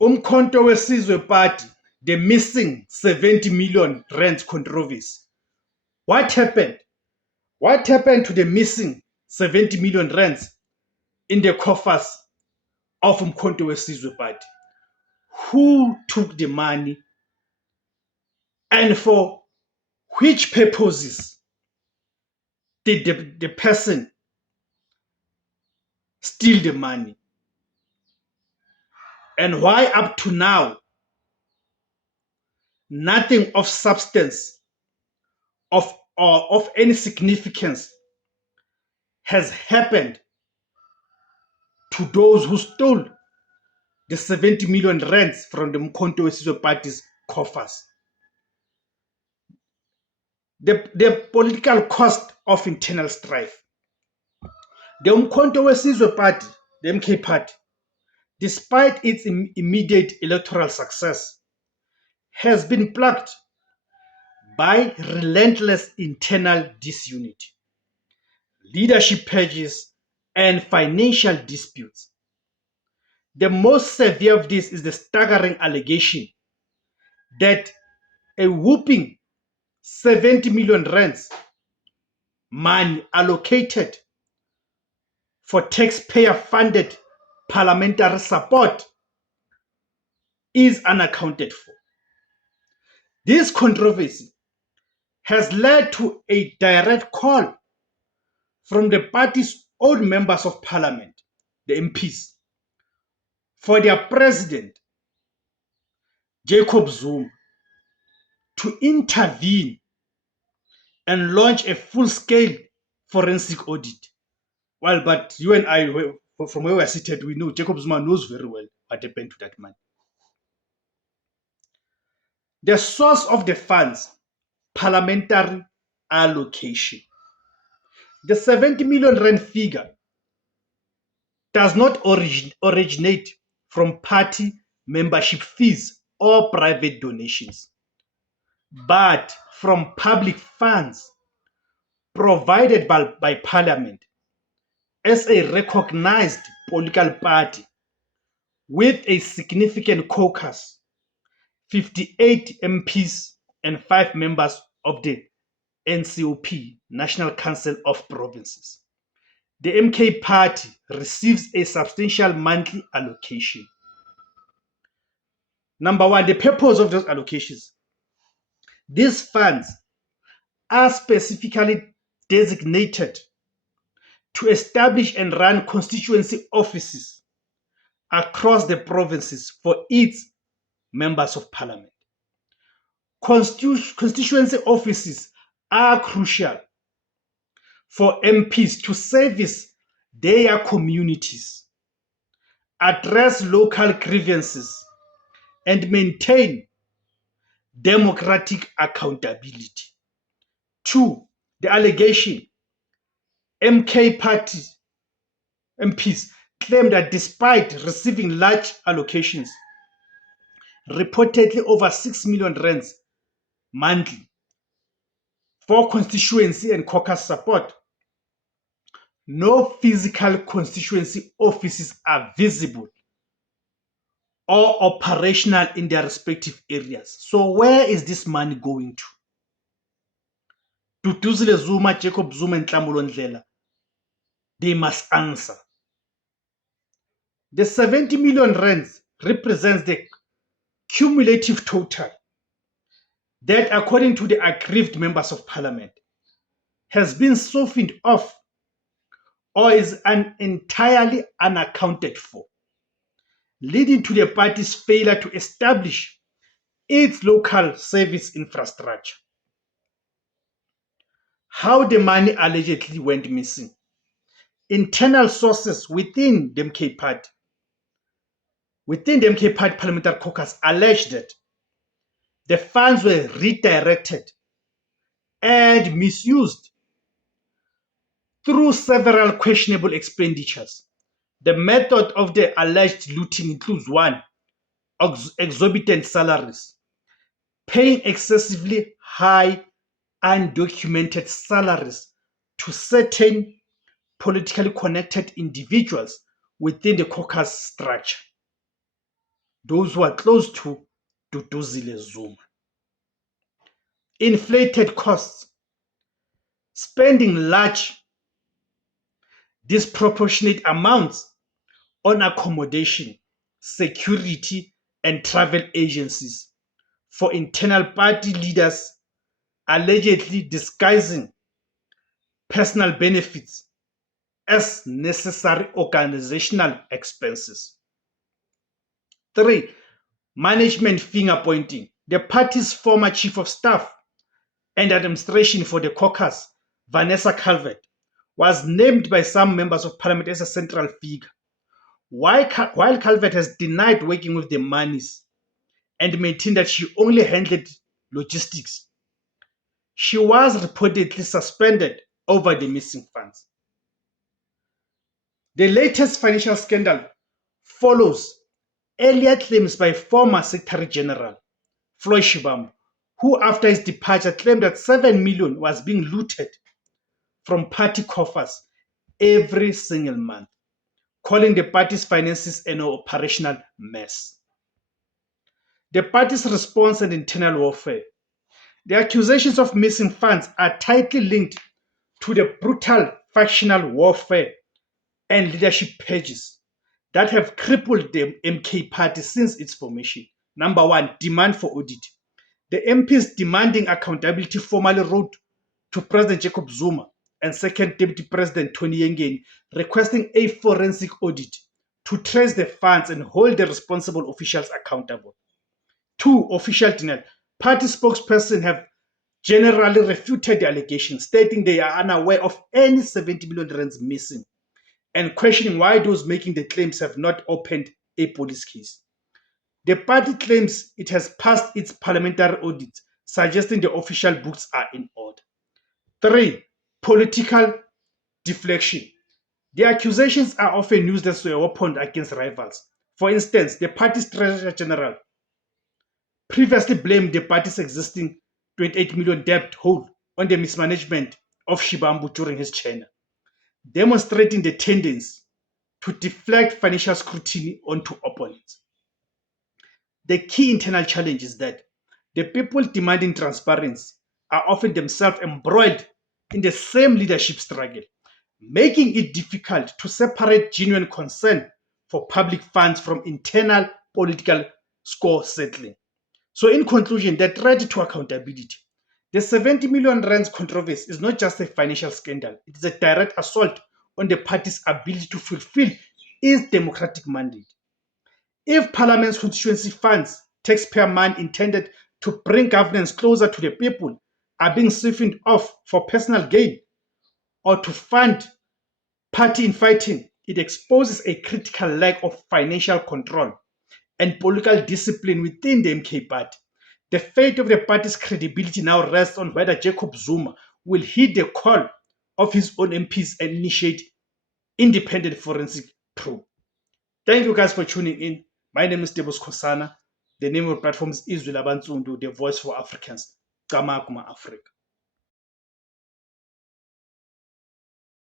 Umkhonto weSizwe Party, the missing 70 million rand controversy. What happened? What happened to the missing 70 million rands in the coffers of Umkhonto weSizwe Party? Who took the money and for which purposes did the person steal the money? And why up to now nothing of substance or of any significance has happened to those who stole the 70 million rands from the Umkhonto weSizwe Party's coffers? The political cost of internal strife. The Umkhonto weSizwe Party, the MK Party, despite its immediate electoral success, has been plagued by relentless internal disunity, leadership purges, and financial disputes. The most severe of this is the staggering allegation that a whopping 70 million rands money allocated for taxpayer-funded parliamentary support is unaccounted for. This controversy has led to a direct call from the party's own members of parliament, the MPs, for their president, Jacob Zuma, to intervene and launch a full-scale forensic audit. Well, but you and I, from where we are seated, we know Jacob Zuma knows very well what happened to that money. The source of the funds, parliamentary allocation. The 70 million rand figure does not originate from party membership fees or private donations, but from public funds provided by Parliament as a recognized political party with a significant caucus, 58 MPs and 5 members of the NCOP, National Council of Provinces. The MK Party receives a substantial monthly allocation. Number one, the purpose of those allocations. These funds are specifically designated to establish and run constituency offices across the provinces for its members of parliament. Constituency offices are crucial for MPs to service their communities, address local grievances, and maintain democratic accountability. 2. The allegation. MK Party MPs claim that despite receiving large allocations, reportedly over 6 million rands monthly, for constituency and caucus support, no physical constituency offices are visible or operational in their respective areas. So where is this money going to? Duduzile Zuma, Jacob Zuma, and Nhlamulo Ndlela, they must answer. The 70 million rands represents the cumulative total that, according to the aggrieved members of parliament, has been siphoned off or is entirely unaccounted for, leading to the party's failure to establish its local service infrastructure. How the money allegedly went missing. Internal sources within the MK Party parliamentary caucus alleged that the funds were redirected and misused through several questionable expenditures. The method of the alleged looting includes 1. Exorbitant salaries, paying excessively high undocumented salaries to certain politically connected individuals within the caucus structure. those who are close to Duduzile Zuma. Inflated costs, spending large, disproportionate amounts on accommodation, security, and travel agencies for internal party leaders, allegedly disguising personal benefits as necessary organizational expenses. 3. Management finger pointing. The party's former chief of staff and administration for the caucus, Vanessa Calvert, was named by some members of parliament as a central figure. While Calvert has denied working with the Manis and maintained that she only handled logistics, she was reportedly suspended over the missing funds. The latest financial scandal follows earlier claims by former Secretary General Floyd Shivambu, who after his departure claimed that 7 million was being looted from party coffers every single month, calling the party's finances an operational mess. The party's response and internal warfare. The accusations of missing funds are tightly linked to the brutal factional warfare and leadership purges that have crippled the MK party since its formation. Number one, demand for audit. The MPs demanding accountability formally wrote to President Jacob Zuma and Second Deputy President Tony Yengeni requesting a forensic audit to trace the funds and hold the responsible officials accountable. 2. Official denial. Party spokespersons have generally refuted the allegations, stating they are unaware of any 70 million rands missing and questioning why those making the claims have not opened a police case. The party claims it has passed its parliamentary audit, suggesting the official books are in order. 3. Political deflection. The accusations are often used as a weapon against rivals. For instance, the party's Treasurer General previously blamed the party's existing 28 million debt hole on the mismanagement of Shivambu during his tenure, demonstrating the tendency to deflect financial scrutiny onto opponents. The key internal challenge is that the people demanding transparency are often themselves embroiled in the same leadership struggle, making it difficult to separate genuine concern for public funds from internal political score settling. So, in conclusion, the threat to accountability. The 70 million rands controversy is not just a financial scandal, it is a direct assault on the party's ability to fulfill its democratic mandate. If Parliament's constituency funds, taxpayer money intended to bring governance closer to the people, are being siphoned off for personal gain or to fund party infighting, it exposes a critical lack of financial control and political discipline within the MK party. The fate of the party's credibility now rests on whether Jacob Zuma will heed the call of his own MPs and initiate independent forensic probe. Thank you guys for tuning in. My name is Debus Kosana. The name of the platform is Izwi Labansundu, the voice for Africans. Kamakuma Africa.